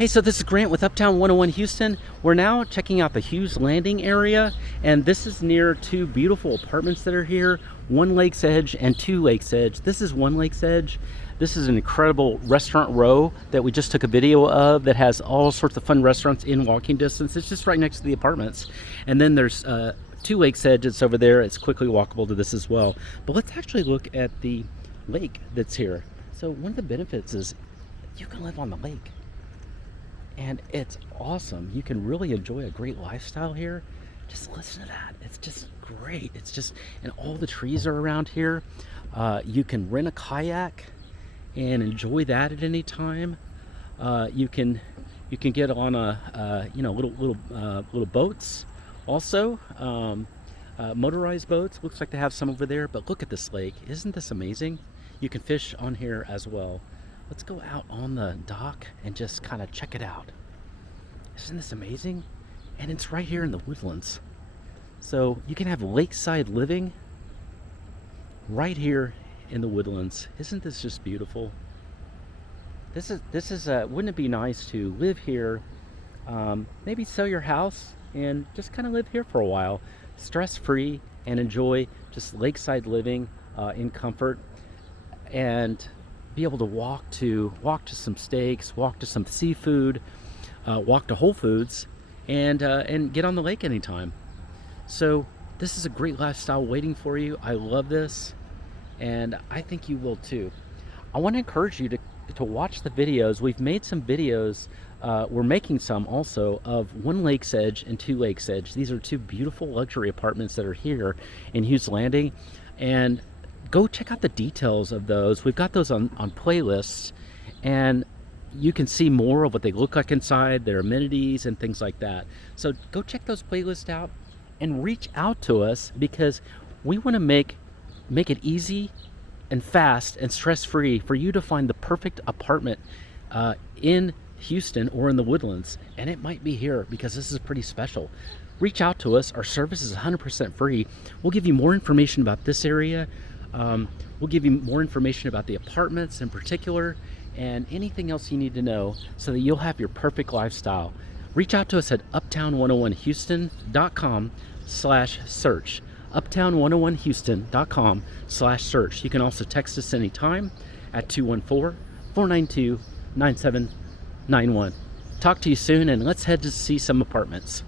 Hey, so this is Grant with Uptown 101 Houston. We're now checking out the Hughes Landing area, and this is near two beautiful apartments that are here, one Lake's Edge and two Lake's Edge. This is one Lake's Edge. This is an incredible restaurant row that we just took a video of that has all sorts of fun restaurants in walking distance. It's just right next to the apartments. And then there's two Lake's Edge that's over there. It's quickly walkable to this as well. But let's actually look at the lake that's here. So one of the benefits is you can live on the lake. And it's awesome. You can really enjoy a great lifestyle here. Just listen to that. It's just great. It's just, and all the trees are around here. You can rent a kayak and enjoy that at any time. You can get on a little boats also. Motorized boats. Looks like they have some over there. But look at this lake. Isn't this amazing? You can fish on here as well. Let's go out on the dock and just kind of check it out. Isn't this amazing? And it's right here in the Woodlands. So you can have lakeside living right here in the Woodlands. Isn't this just beautiful? This is wouldn't it be nice to live here, maybe sell your house and just kind of live here for a while, stress-free, and enjoy just lakeside living in comfort, and be able to walk to some steaks, walk to some seafood, walk to Whole Foods, and get on the lake anytime. So this is a great lifestyle waiting for you. I love this, and I think you will too. I want to encourage you to watch the videos. We've made some videos. We're making some also of one Lake's Edge and two Lake's Edge. These are two beautiful luxury apartments that are here in Hughes Landing, and go check out the details of those. We've got those on playlists, and you can see more of what they look like inside, their amenities and things like that. So go check those playlists out and reach out to us, because we want to make it easy and fast and stress-free for you to find the perfect apartment in Houston or in the Woodlands. And it might be here, because this is pretty special. Reach out to us. Our service is 100% free. We'll give you more information about this area. We'll give you more information about the apartments in particular, and anything else you need to know so that you'll have your perfect lifestyle. Reach out to us at uptown101houston.com/search. uptown101houston.com/search. You can also text us anytime at 214-492-9791. Talk to you soon, and let's head to see some apartments.